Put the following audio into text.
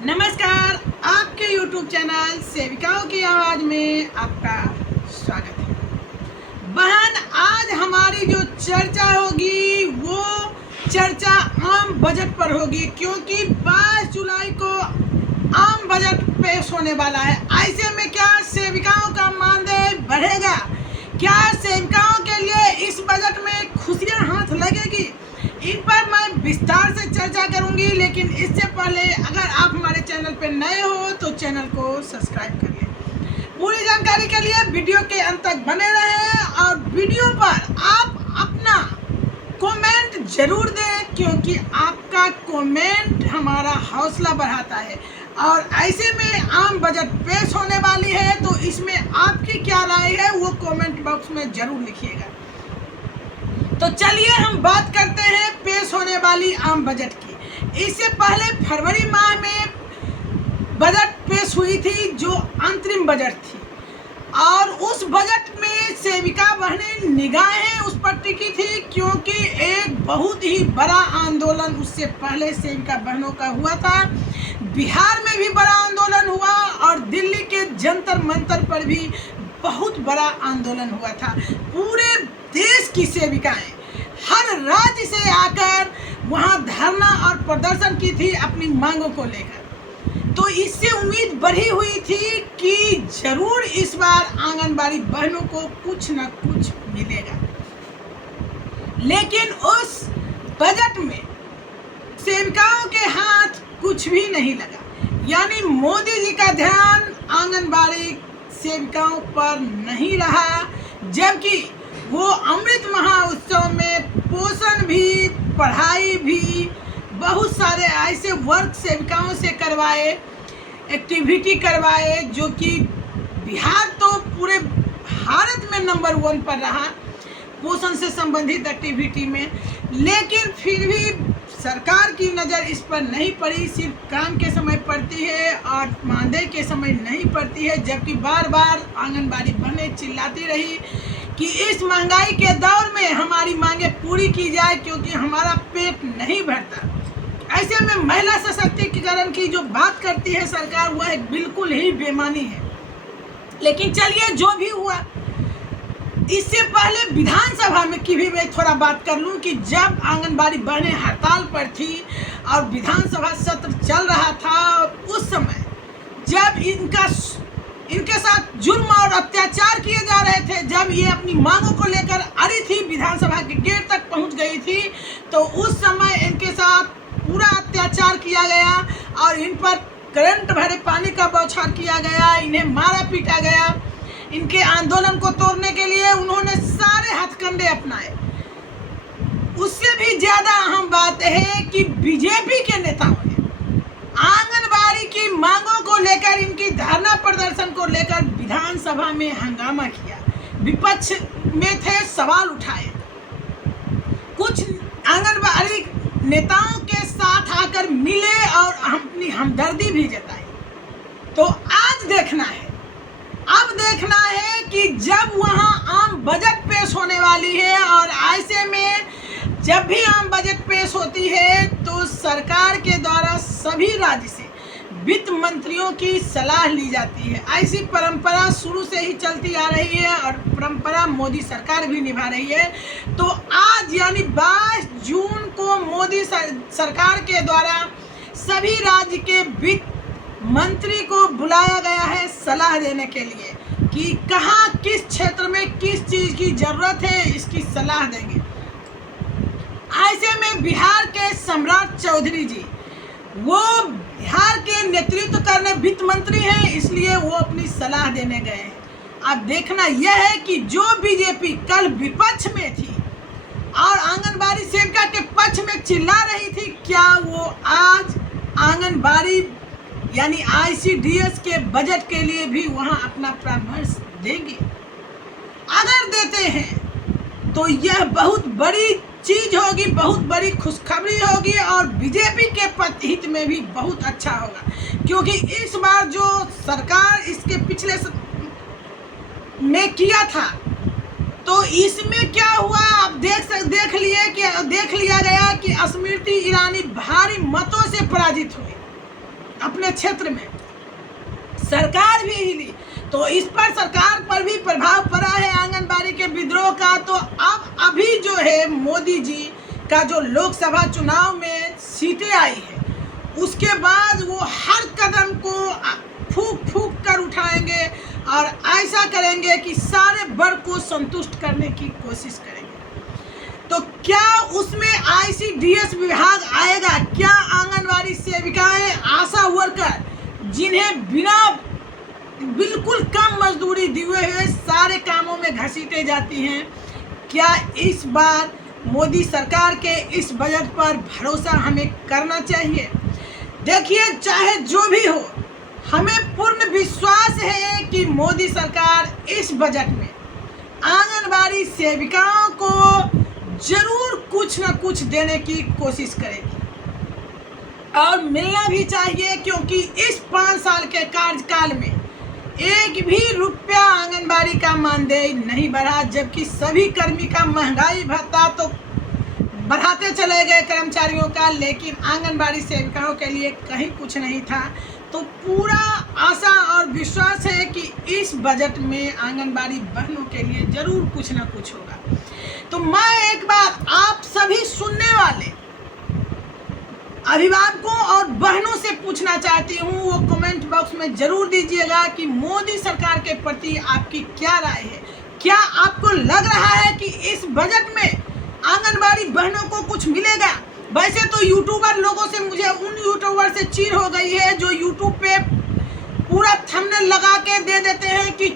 नमस्कार, आपके YouTube channel सेविकाओं की आवाज़ में आपका स्वागत है। बहन, आज हमारी जो चर्चा होगी वो चर्चा आम बजट पर होगी, क्योंकि 22 जुलाई को आम बजट पेश होने वाला है। ऐसे में क्या सेविकाओं का मानदेय बढ़ेगा? क्या सेविकाओं के लिए इस बजट में खुशियां हाथ लगेगी? इन पर मैं विस्तार से चर्चा करूंगी, लेकिन इससे पहले अगर आप हमारे चैनल पर नए हो तो चैनल को सब्सक्राइब करिए। पूरी जानकारी के लिए वीडियो के अंत तक बने रहें और वीडियो पर आप अपना कमेंट जरूर दें, क्योंकि आपका कमेंट हमारा हौसला बढ़ाता है। और ऐसे में आम बजट पेश होने वाली है, तो इसमें आपकी क्या राय है वो कमेंट बॉक्स में जरूर लिखिएगा। तो चलिए हम बात करते हैं पेश होने वाली आम बजट की। इससे पहले फरवरी माह में बजट पेश हुई थी, जो अंतरिम बजट थी, और उस बजट में सेविका बहनें निगाहें उस पर टिकी थी, क्योंकि एक बहुत ही बड़ा आंदोलन उससे पहले सेविका बहनों का हुआ था। बिहार में भी बड़ा आंदोलन हुआ और दिल्ली के जंतर मंतर पर भी बहुत बड़ा आंदोलन हुआ था। पूरे देश की सेविकाएं हर राज्य से आकर वहां धरना और प्रदर्शन की थी अपनी मांगों को लेकर। तो इससे उम्मीद बढ़ी हुई थी कि जरूर इस बार आंगनबाड़ी बहनों को कुछ न कुछ मिलेगा। लेकिन उस बजट में सेविकाओं के हाथ कुछ भी नहीं लगा, यानी मोदी जी का ध्यान आंगनबाड़ी सेविकाओं पर नहीं रहा, जबकि वो अमृत महोत्सव में पोषण भी, पढ़ाई भी, बहुत सारे ऐसे वर्क सेविकाओं से करवाए, एक्टिविटी करवाए, जो कि बिहार तो पूरे भारत में नंबर 1 पर रहा पोषण से संबंधित एक्टिविटी में। लेकिन फिर भी सरकार की नज़र इस पर नहीं पड़ी, सिर्फ काम के समय पड़ती है और मानदेय के समय नहीं पड़ती है। जबकि बार बार आंगनबाड़ी बहनें चिल्लाती रही कि इस महंगाई के दौर में हमारी मांगे पूरी की जाए, क्योंकि हमारा पेट नहीं भरता। ऐसे में महिला सशक्तिकरण की जो बात करती है सरकार, वह बिल्कुल ही बेमानी है। लेकिन चलिए, जो भी हुआ, इससे पहले विधानसभा में की भी मैं थोड़ा बात कर लूं कि जब आंगनबाड़ी बहनें हड़ताल पर थी और विधानसभा सत्र चल रहा था, उस समय जब इनके साथ जुर्म और अत्याचार किए जा रहे थे, जब ये अपनी मांगों को लेकर अड़ी थी, विधानसभा के गेट तक पहुंच गई थी, तो उस समय इनके साथ पूरा अत्याचार किया गया और इन पर करंट भरे पानी का बौछार किया गया, इन्हें मारा पीटा गया। इनके आंदोलन को तोड़ने के लिए उन्होंने सारे हथकंडे अपनाए। उससे भी ज्यादा अहम बात है कि बीजेपी के नेताओं ने आंगनबाड़ी की मांगों को लेकर, इनकी धरना प्रदर्शन को लेकर विधानसभा में हंगामा किया, विपक्ष में थे, सवाल उठाए, कुछ आंगनबाड़ी नेताओं के साथ आकर मिले और अपनी हमदर्दी भी जताई। तो आज देखना है, अब देखना है कि जब वहां आम बजट पेश होने वाली है, और ऐसे में जब भी आम बजट पेश होती है तो सरकार के द्वारा सभी राज्य से वित्त मंत्रियों की सलाह ली जाती है। ऐसी परंपरा शुरू से ही चलती आ रही है और परंपरा मोदी सरकार भी निभा रही है। तो आज यानी 22 जून को मोदी सरकार के द्वारा सभी राज्य के वित्त मंत्री को बुलाया गया है सलाह देने के लिए कि कहाँ किस क्षेत्र में किस चीज़ की ज़रूरत है, इसकी सलाह देंगे। ऐसे में बिहार के सम्राट चौधरी जी, वो बिहार के नेतृत्व करने वित्त मंत्री हैं, इसलिए वो अपनी सलाह देने गए हैं। अब देखना यह है कि जो बीजेपी कल विपक्ष में थी और आंगनबाड़ी सेविका के पक्ष में चिल्ला रही थी, क्या वो आज आंगनबाड़ी यानी ICDS के बजट के लिए भी वहां अपना परामर्श देंगे? अगर देते हैं तो यह बहुत बड़ी चीज होगी, बहुत बड़ी खुशखबरी होगी और बीजेपी के हित में भी बहुत अच्छा होगा, क्योंकि इस बार जो सरकार इसके पिछले में किया था, तो इसमें क्या हुआ आप देख लिया गया कि स्मृति ईरानी भारी मतों से पराजित हुई। अपने क्षेत्र में, सरकार भी हिली, तो इस पर सरकार पर भी प्रभाव पड़ा है आंगनबाड़ी के विद्रोह का। तो अब अभी जो है मोदी जी का जो लोकसभा चुनाव में सीटें आई है, उसके बाद वो हर कदम को फूंक फूंक कर उठाएंगे और ऐसा करेंगे कि सारे वर्ग को संतुष्ट करने की कोशिश करेंगे। तो क्या उसमें ICDS विभाग आएगा? क्या आंगनबाड़ी सेविकाएं, आशा वर्कर, जिन्हें बिना बिल्कुल कम मजदूरी दिए हुए सारे कामों में घसीटे जाती हैं, क्या इस बार मोदी सरकार के इस बजट पर भरोसा हमें करना चाहिए? देखिए, चाहे जो भी हो, हमें पूर्ण विश्वास है कि मोदी सरकार इस बजट में आंगनबाड़ी सेविकाओं को जरूर कुछ न कुछ देने की कोशिश करेगी और मिलना भी चाहिए, क्योंकि इस 5 साल के कार्यकाल में एक भी रुपया आंगनबाड़ी का मानदेय नहीं बढ़ा, जबकि सभी कर्मी का महंगाई भत्ता तो बढ़ाते चले गए कर्मचारियों का, लेकिन आंगनबाड़ी सेविकाओं के लिए कहीं कुछ नहीं था। तो पूरा आशा और विश्वास है कि इस बजट में आंगनबाड़ी बहनों के लिए जरूर कुछ ना कुछ होगा। तो मैं एक बार आप सभी सुनने वाले अभिभावकों और बहनों से पूछना चाहती हूँ, वो कमेंट बॉक्स में जरूर दीजिएगा कि मोदी सरकार के प्रति आपकी क्या राय है। क्या आपको लग रहा है कि इस बजट में आंगनबाड़ी बहनों को कुछ मिलेगा? वैसे तो यूट्यूबर लोगों से, मुझे उन यूट्यूबर से चिढ़ हो गई है जो यूट्यूब पे पूरा थंबनेल लगा के दे देते हैं कि